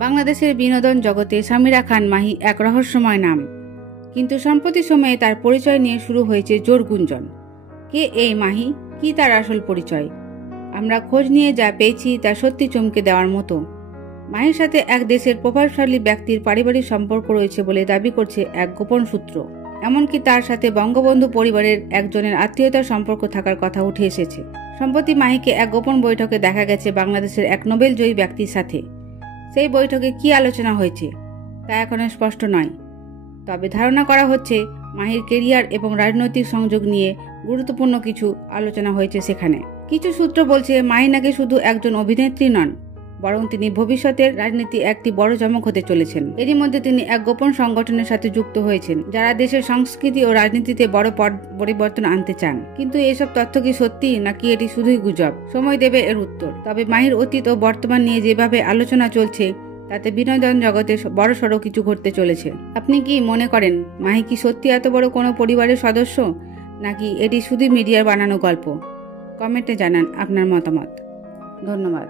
বাংলাদেশের বিনোদন জগতে সামিরা খান মাহি এক রহস্যময় নাম, কিন্তু সম্প্রতি সময়ে তার পরিচয় নিয়ে শুরু হয়েছে জোর গুঞ্জন। কে এই মাহি, কি তার আসল পরিচয়? আমরা খোঁজ নিয়ে যা পেয়েছি তা সত্যি চমকে দেওয়ার মতো। মাহির সাথে এক দেশের প্রভাবশালী ব্যক্তির পারিবারিক সম্পর্ক রয়েছে বলে দাবি করছে এক গোপন সূত্র। এমনকি তার সাথে বঙ্গবন্ধু পরিবারের একজনের আত্মীয়তার সম্পর্ক থাকার কথা উঠে এসেছে। সম্প্রতি মাহিকে এক গোপন বৈঠকে দেখা গেছে বাংলাদেশের এক নোবেল জয়ী ব্যক্তির সাথে। সেই বৈঠকে কি আলোচনা হয়েছে তা এখনো স্পষ্ট নয়, তবে ধারণা করা হচ্ছে মাহির কেরিয়ার এবং রাজনৈতিক সংযোগ নিয়ে গুরুত্বপূর্ণ কিছু আলোচনা হয়েছে সেখানে। কিছু সূত্র বলছে মাহি নাকি শুধু একজন অভিনেত্রী নন, বরং তিনি ভবিষ্যতের রাজনীতি একটি বড় চমক হতে চলেছেন। এরই মধ্যে তিনি এক গোপন সংগঠনের সাথে যুক্ত হয়েছেন, যারা দেশের সংস্কৃতি ও রাজনীতিতে বড় পরিবর্তন আনতে চান। কিন্তু এসব তথ্য কি সত্যি নাকি এটি শুধুই গুজব? সময় দেবে এর উত্তর। তবে মাহির অতীত ও বর্তমান নিয়ে যেভাবে আলোচনা চলছে তাতে বিনোদন জগতে বড়সড় কিছু ঘটতে চলেছে। আপনি কি মনে করেন মাহি কি সত্যি এত বড় কোনো পরিবারের সদস্য, নাকি এটি শুধু মিডিয়ার বানানো গল্প? কমেন্টে জানান আপনার মতামত। ধন্যবাদ।